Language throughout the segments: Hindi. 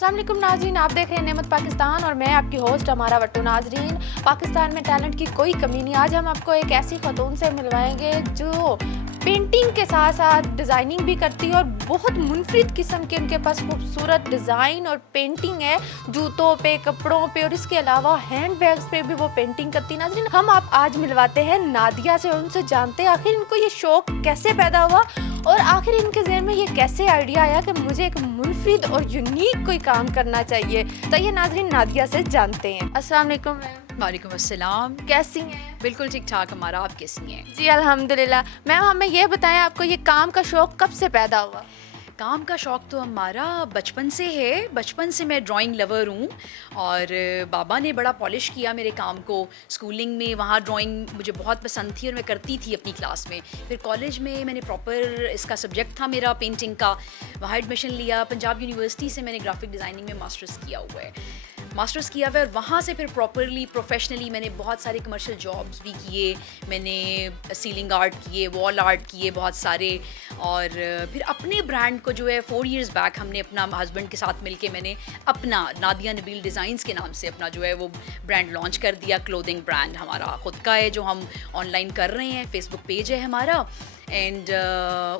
अस्सलाम वालेकुम नाज़रीन, आप देख रहे हैं नेमत पाकिस्तान और मैं आपकी होस्ट हमारा वट्टू। नाज़रीन, पाकिस्तान में टैलेंट की कोई कमी नहीं। आज हम आपको एक ऐसी खतून से मिलवाएंगे जो पेंटिंग के साथ साथ डिज़ाइनिंग भी करती है और बहुत मुनफरिद किस्म के उनके पास खूबसूरत डिज़ाइन और पेंटिंग है जूतों पे, कपड़ों पे और इसके अलावा हैंड बैग्स पे भी वो पेंटिंग करती है। नाज़रीन, हम आप आज मिलवाते हैं नादिया से और उनसे जानते हैं आखिर इनको ये शौक़ कैसे पैदा हुआ और आखिर इनके ज़हन में ये कैसे आइडिया आया कि मुझे एक मुनफरिद और यूनिक कोई काम करना चाहिए। तो ये नाज़रीन नादिया से जानते हैं। अस्सलाम वालेकुम मैम। वालेकुम अस्सलाम। कैसी हैं? बिल्कुल ठीक ठाक, हमारा आप कैसी हैं? जी अल्हम्दुलिल्लाह। मैम हमें ये बताएं आपको ये काम का शौक़ कब से पैदा हुआ? काम का शौक़ तो हमारा बचपन से है। बचपन से मैं ड्राइंग लवर हूँ और बाबा ने बड़ा पॉलिश किया मेरे काम को। स्कूलिंग में वहाँ ड्राइंग मुझे बहुत पसंद थी और मैं करती थी अपनी क्लास में। फिर कॉलेज में मैंने प्रॉपर इसका सब्जेक्ट था मेरा पेंटिंग का, वहाँ एडमिशन लिया। पंजाब यूनिवर्सिटी से मैंने ग्राफिक डिज़ाइनिंग में मास्टर्स किया हुआ है। मास्टर्स किया हुआ है और वहाँ से फिर प्रॉपरली प्रोफेशनली मैंने बहुत सारे कमर्शियल जॉब्स भी किए। मैंने सीलिंग आर्ट किए, वॉल आर्ट किए बहुत सारे, और फिर अपने ब्रांड को जो है 4 इयर्स बैक हमने अपना हस्बैंड के साथ मिलके मैंने अपना नादिया नबील डिज़ाइंस के नाम से अपना जो है वो ब्रांड लॉन्च कर दिया। क्लोथिंग ब्रांड हमारा खुद का है जो हम ऑनलाइन कर रहे हैं। फेसबुक पेज है हमारा एंड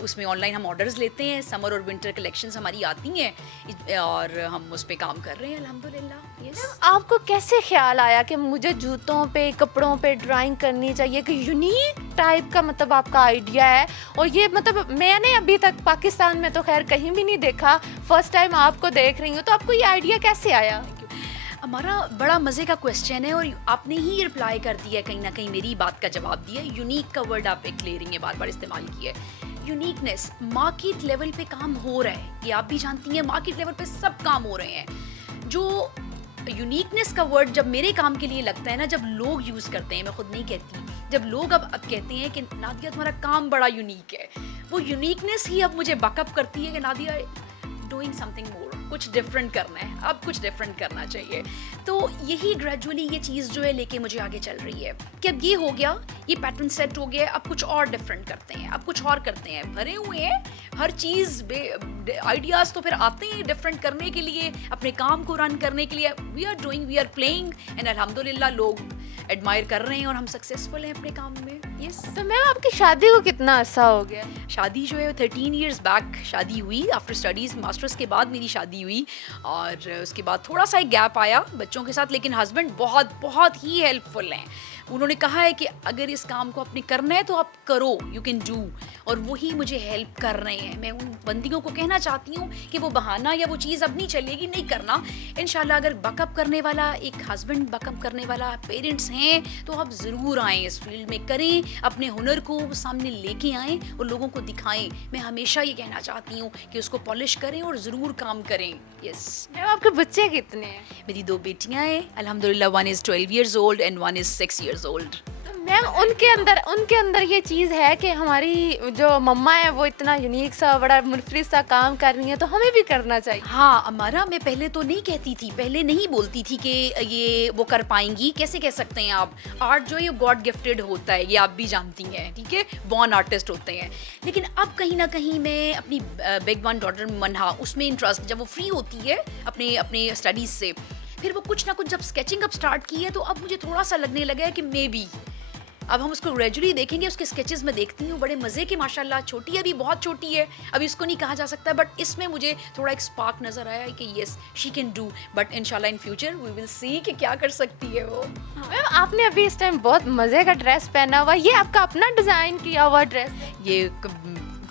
उसमें ऑनलाइन हम ऑर्डर्स लेते हैं। समर और विंटर कलेक्शंस हमारी आती हैं और हम उस पर काम कर रहे हैं अल्हम्दुलिल्लाह। यस। आपको कैसे ख्याल आया कि मुझे जूतों पे, कपड़ों पे ड्राइंग करनी चाहिए कि यूनिक टाइप का मतलब आपका आइडिया है और ये मतलब मैंने अभी तक पाकिस्तान में तो खैर कहीं भी नहीं देखा, फर्स्ट टाइम आपको देख रही हूँ, तो आपको ये आइडिया कैसे आया? हमारा बड़ा मज़े का क्वेश्चन है और आपने ही रिप्लाई कर दिया, कहीं ना कहीं मेरी बात का जवाब दिया। यूनिक का वर्ड आप एक ले रही हैं, बार बार इस्तेमाल किया है। यूनिकनेस मार्केट लेवल पे काम हो रहा है, ये आप भी जानती हैं। मार्केट लेवल पे सब काम हो रहे हैं। जो यूनिकनेस का वर्ड जब मेरे काम के लिए लगता है ना, जब लोग यूज़ करते हैं, मैं खुद नहीं कहती, जब लोग अब कहते हैं कि नादिया तुम्हारा काम बड़ा यूनिक है, वो यूनिकनेस ही अब मुझे बैकअप करती है कि नादिया डूइंग समथिंग मोर, कुछ डिफरेंट करना है, अब कुछ डिफरेंट करना चाहिए। तो यही ग्रेजुअली ये चीज़ जो है लेके मुझे आगे चल रही है कि अब ये हो गया, ये पैटर्न सेट हो गया, अब कुछ और डिफरेंट करते हैं, अब कुछ और करते हैं। भरे हुए हैं हर चीज़, आइडियाज़ तो फिर आते हैं डिफरेंट करने के लिए, अपने काम को रन करने के लिए। We are doing, we are playing and अल्हम्दुलिल्लाह लोग एडमायर कर रहे हैं और हम सक्सेसफुल हैं अपने काम में। यस। तो मैम आपकी शादी को कितना अर्सा हो गया? शादी जो है 13 इयर्स बैक शादी हुई। आफ्टर स्टडीज़ मास्टर्स के बाद मेरी शादी हुई और उसके बाद थोड़ा सा एक गैप आया बच्चों के साथ, लेकिन हस्बैंड बहुत बहुत ही हेल्पफुल हैं। उन्होंने कहा है कि अगर इस काम को अपने करना है तो आप करो, यू कैन डू, और वही मुझे हेल्प कर रहे हैं। मैं उन बंदियों को कहना चाहती हूँ कि वो बहाना या वो चीज़ अब नहीं चलेगी, नहीं करना। इंशाल्लाह अगर बैकअप करने वाला एक हस्बैंड, बैकअप करने वाला पेरेंट्स हैं तो आप ज़रूर आएँ, इस फील्ड में करें, अपने हुनर को सामने लेके आएँ और लोगों को दिखाएं। मैं हमेशा ये कहना चाहती हूँ कि उसको पॉलिश करें और ज़रूर काम करें। यस। मैम आपके बच्चे कितने हैं? मेरी 2 बेटियाँ हैं अल्हम्दुलिल्लाह। 1 is 12 years old and 1 is 6 years old। तो मैम उनके अंदर ये चीज़ है कि हमारी जो मम्मा है वो इतना यूनिक सा बड़ा मुनफरिद सा काम कर रही है तो हमें भी करना चाहिए। हाँ, हमारा, मैं पहले तो नहीं कहती थी, पहले नहीं बोलती थी कि ये वो कर पाएंगी। कैसे कह सकते हैं आप? आर्ट जो है ये गॉड गिफ्टेड होता है, ये आप भी जानती हैं, ठीक है, बॉर्न आर्टिस्ट होते हैं। लेकिन अब कहीं ना कहीं मैं अपनी बिग वन डॉटर मन्हा, उसमें इंटरेस्ट, जब वो फ्री होती है अपने अपने स्टडीज़ से, फिर वो कुछ ना कुछ जब स्केचिंग अप स्टार्ट की है तो अब मुझे थोड़ा सा लगने लगा है कि मे बी अब हम उसको ग्रेजुअली देखेंगे। उसके स्केचेस में देखती हूँ बड़े मज़े के, माशाल्लाह। छोटी है, अभी बहुत छोटी है, अभी इसको नहीं कहा जा सकता, बट इसमें मुझे थोड़ा एक स्पार्क नज़र आया है कि yes she can do, but इंशाल्लाह in future we will see कि क्या कर सकती है वो। मैम आपने अभी इस टाइम बहुत मज़े का ड्रेस पहना हुआ, ये आपका अपना डिज़ाइन किया हुआ ड्रेस है? ये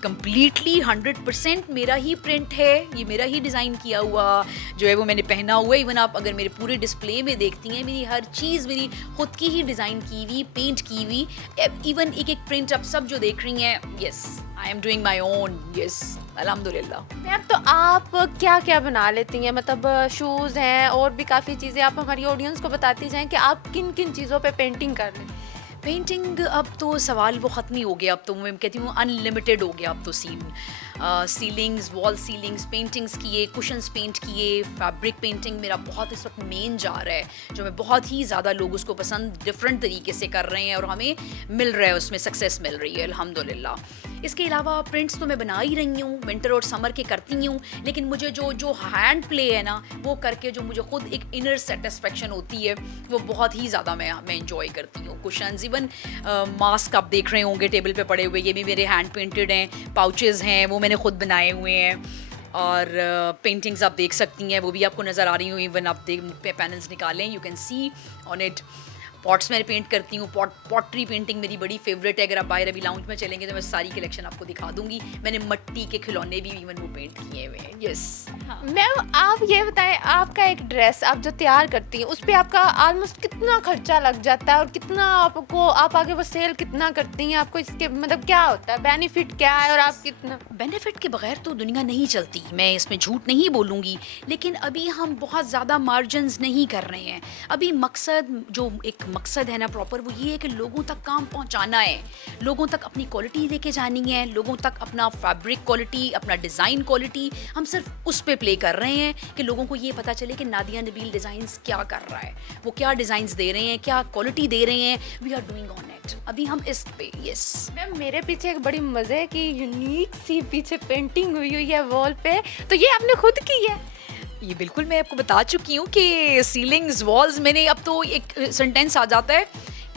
कंप्लीटली 100% मेरा ही प्रिंट है, ये मेरा ही डिज़ाइन किया हुआ जो है वो मैंने पहना हुआ है। इवन आप अगर मेरे पूरे डिस्प्ले में देखती हैं, मेरी हर चीज़ मेरी खुद की ही डिज़ाइन की हुई, पेंट की हुई। इवन एक एक प्रिंट आप सब जो देख रही हैं, yes I am doing my own. Yes अल्हम्दुलिल्लाह। मैम तो आप क्या क्या बना लेती हैं? मतलब शूज़ हैं और भी काफ़ी चीज़ें, आप हमारी ऑडियंस को बताती जाएँ कि आप किन किन चीज़ों पे पेंटिंग कर लेती हैं? पेंटिंग अब तो सवाल वो ख़त्म ही हो गया, अब तो मैं कहती हूँ अनलिमिटेड हो गया अब तो scene. Ceilings, wall ceilings, paintings किए, कुशन्स पेंट किए, फैब्रिक पेंटिंग मेरा बहुत इस वक्त मेन जा रहा है, जो मैं बहुत ही ज़्यादा लोग उसको पसंद डिफरेंट तरीके से कर रहे हैं और हमें मिल रहा है, उसमें सक्सेस मिल रही है अल्हम्दुलिल्लाह। इसके अलावा प्रिंट्स तो मैं बना ही रही हूँ, विंटर और समर के करती हूँ, लेकिन मुझे जो जो हैंड प्ले है ना वो करके जो मुझे खुद एक इनर सेटिस्फेक्शन होती है वो बहुत ही ज़्यादा मैं इंजॉय करती हूँ। कुशन्स, इवन मास्क आप देख रहे होंगे टेबल पे पड़े हुए, ये भी मेरे हैंड पेंटेड हैं, पाउचेज़ हैं वो मैंने खुद बनाए हुए हैं, और पेंटिंग्स आप देख सकती हैं वो भी आपको नज़र आ रही हूँ। इवन आप देख पैनल्स निकालें, you can see on it. Pots मैं पेंट करती हूँ, पॉटरी पेंटिंग मेरी बड़ी फेवरेट है। अगर आप बाहर अभी लाउंज में चलेंगे तो मैं सारी कलेक्शन आपको दिखा दूंगी। मैंने मिट्टी के खिलौने भी इवन वो पेंट किए हुए हैं। यस मैम आप ये बताएं, आपका एक ड्रेस आप जो तैयार करती हैं उस पे आपका ऑलमोस्ट कितना खर्चा लग जाता है और कितना आपको, आप आगे वो सेल कितना करती हैं, आपको इसके मतलब क्या होता है, बेनिफिट क्या है और आप कितना? बेनिफिट के बगैर तो दुनिया नहीं चलती, मैं इसमें झूठ नहीं बोलूँगी, लेकिन अभी हम बहुत ज़्यादा मार्जिन्स नहीं कर रहे हैं। अभी मकसद, जो एक मकसद है ना प्रॉपर, वो ये है कि लोगों तक काम पहुंचाना है, लोगों तक अपनी क्वालिटी लेके जानी है, लोगों तक अपना फैब्रिक क्वालिटी, अपना डिज़ाइन क्वालिटी, हम सिर्फ उस पे प्ले कर रहे हैं कि लोगों को ये पता चले कि नादिया नबील डिज़ाइंस क्या कर रहा है, वो क्या डिज़ाइंस दे रहे हैं, क्या क्वालिटी दे रहे हैं, we are doing on it. अभी हम इस पे, यस मैम मेरे पीछे एक बड़ी मज़े की यूनिक सी पीछे पेंटिंग हुई है वॉल पे, तो ये आपने खुद की है? ये बिल्कुल मैं आपको बता चुकी हूँ कि सीलिंग्स, वॉल्स, मैंने अब तो एक सेंटेंस आ जाता है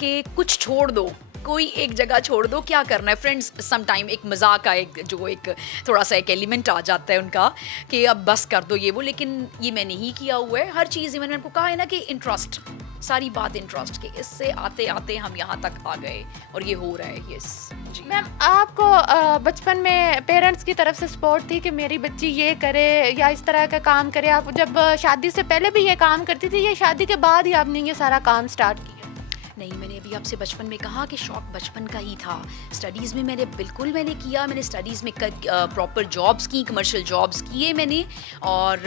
कि कुछ छोड़ दो, कोई एक जगह छोड़ दो, क्या करना है फ्रेंड्स। सम टाइम एक मजाक का एक थोड़ा सा एक एलिमेंट आ जाता है उनका कि अब बस कर दो ये वो, लेकिन ये मैंने ही किया हुआ है हर चीज़। मैंने उनको कहा है ना कि इंटरेस्ट, सारी बात इंटरेस्ट के, इससे आते आते हम यहाँ तक आ गए और ये हो रहा है। यस जी मैम आपको बचपन में पेरेंट्स की तरफ से सपोर्ट थी कि मेरी बच्ची ये करे या इस तरह का काम करे? आप जब शादी से पहले भी ये काम करती थी या शादी के बाद ही आपने ये सारा काम स्टार्ट किया? नहीं, मैंने अभी आपसे बचपन में कहा कि शौक बचपन का ही था। स्टडीज़ में मैंने किया, मैंने स्टडीज़ में प्रॉपर जॉब्स की, कमर्शियल जॉब्स किए मैंने, और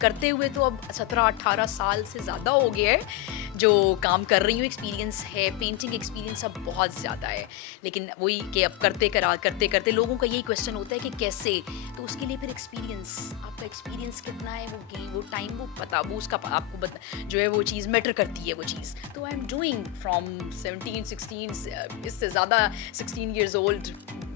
करते हुए तो अब 17-18 साल से ज़्यादा हो गया है जो काम कर रही हूँ। एक्सपीरियंस है, पेंटिंग एक्सपीरियंस अब बहुत ज़्यादा है, लेकिन वही कि अब करते करते लोगों का यही क्वेश्चन होता है कि कैसे, तो उसके लिए फिर एक्सपीरियंस, आपका एक्सपीरियंस कितना है, वो टाइम, वो पता, वो उसका आपको जो है वो चीज़ मैटर करती है वो चीज़। तो आई एम डूइंग फ्रॉम 17-16, इससे ज़्यादा 16 years old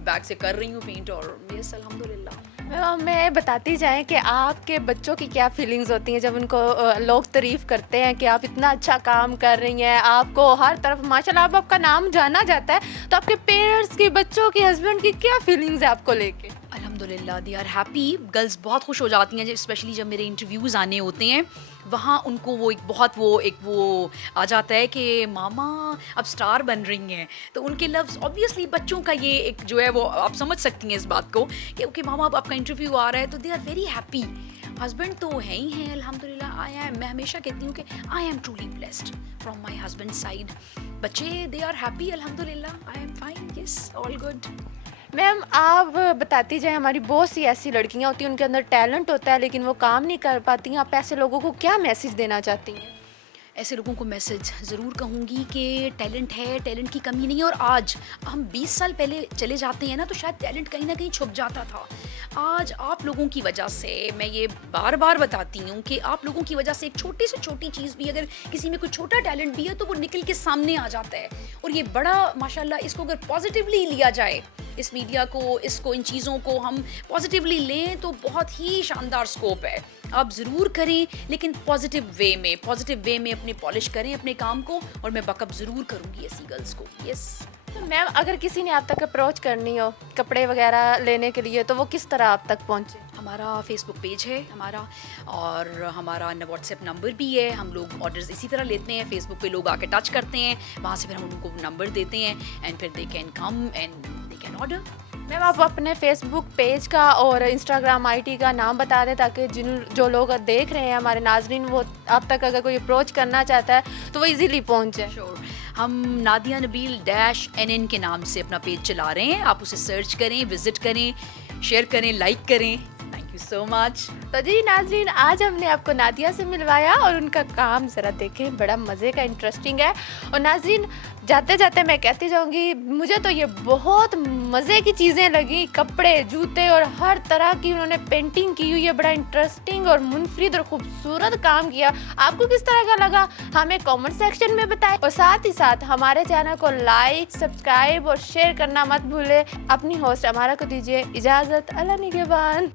बैक से कर रही हूँ पेंट, और यस अल्हम्दुलिल्लाह। मैं बताती जाएं कि आपके बच्चों की क्या फीलिंग्स होती हैं जब उनको लोग तारीफ़ करते हैं कि आप इतना अच्छा काम कर रही हैं, आपको हर तरफ माशाल्लाह आपका नाम जाना जाता है, तो आपके पेरेंट्स की, बच्चों की, हस्बैंड की क्या फीलिंग्स है आपको लेके? अल्हम्दुलिल्लाह दे आर हैप्पी। गर्ल्स बहुत खुश हो जाती हैं, स्पेशली जब मेरे इंटरव्यूज़ आने होते हैं, वहाँ उनको वो वो आ जाता है कि मामा अब स्टार बन रही हैं, तो उनके लव्स, ऑब्वियसली बच्चों का ये एक जो है वो आप समझ सकती हैं इस बात को कि ओके मामा अब आपका इंटरव्यू आ रहा है, तो they are very happy. Husband तो है ही हैं अल्हम्दुलिल्लाह। मैं हमेशा कहती हूँ कि I am truly blessed from my husband side. बच्चे दे आर हैप्पी अल्हम्दुलिल्लाह, I am fine, yes all good. Ma'am आप बताती जाएं, हमारी बहुत सी ऐसी लड़कियां होती हैं उनके अंदर टैलेंट होता है लेकिन वो काम नहीं कर पाती हैं, आप ऐसे लोगों को क्या मैसेज देना चाहती हैं? ऐसे लोगों को मैसेज ज़रूर कहूँगी कि टैलेंट है, टैलेंट की कमी नहीं है। और आज हम 20 साल पहले चले जाते हैं ना, तो शायद टैलेंट कहीं ना कहीं छुप जाता था। आज आप लोगों की वजह से, मैं ये बार बार बताती हूँ कि आप लोगों की वजह से एक छोटी से छोटी चीज़ भी, अगर किसी में कोई छोटा टैलेंट भी है तो वो निकल के सामने आ जाता है। और ये बड़ा माशाल्लाह, इसको अगर पॉजिटिवली लिया जाए, इस मीडिया को इन चीज़ों को हम पॉजिटिवली लें तो बहुत ही शानदार स्कोप है। आप ज़रूर करें, लेकिन पॉजिटिव वे में अपने पॉलिश करें अपने काम को, और मैं बकअप ज़रूर करूँगी ऐसी गर्ल्स को। यस तो मैम अगर किसी ने आप तक अप्रोच करनी हो कपड़े वगैरह लेने के लिए, तो वो किस तरह आप तक पहुँचे? हमारा फेसबुक पेज है हमारा, और हमारा व्हाट्सएप नंबर भी है। हम लोग ऑर्डर्स इसी तरह लेते हैं, फेसबुक पे लोग आके टच करते हैं, वहाँ से फिर हम उनको नंबर देते हैं, एंड फिर they can come and they can order. Ma'am आप अपने फेसबुक पेज का और इंस्टाग्राम आईडी का नाम बता दें ताकि जो लोग देख रहे हैं हमारे नाजरीन, वो आप तक अगर कोई अप्रोच करना चाहता है तो वो इजीली पहुंच जाए। श्योर, हम नादिया नबील -NN के नाम से अपना पेज चला रहे हैं, आप उसे सर्च करें, विजिट करें, शेयर करें, लाइक करें। Thank you. You so much. तो जी नाजरीन, आज हमने आपको नादिया से मिलवाया और उनका काम ज़रा देखें, बड़ा मज़े का, इंटरेस्टिंग है। और नाजरीन, जाते जाते मैं कहती जाऊंगी, मुझे तो ये बहुत मज़े की चीज़ें लगी, कपड़े, जूते और हर तरह की उन्होंने पेंटिंग की हुई है। बड़ा इंटरेस्टिंग और मुनफरिद और खूबसूरत काम किया। आपको किस तरह का लगा हमें कमेंट सेक्शन में बताएं और साथ ही साथ हमारे चैनल को लाइक, सब्सक्राइब और शेयर करना मत भूलें। अपनी होस्ट अमारा को दीजिए इजाज़त। अल्लाह निगहबान।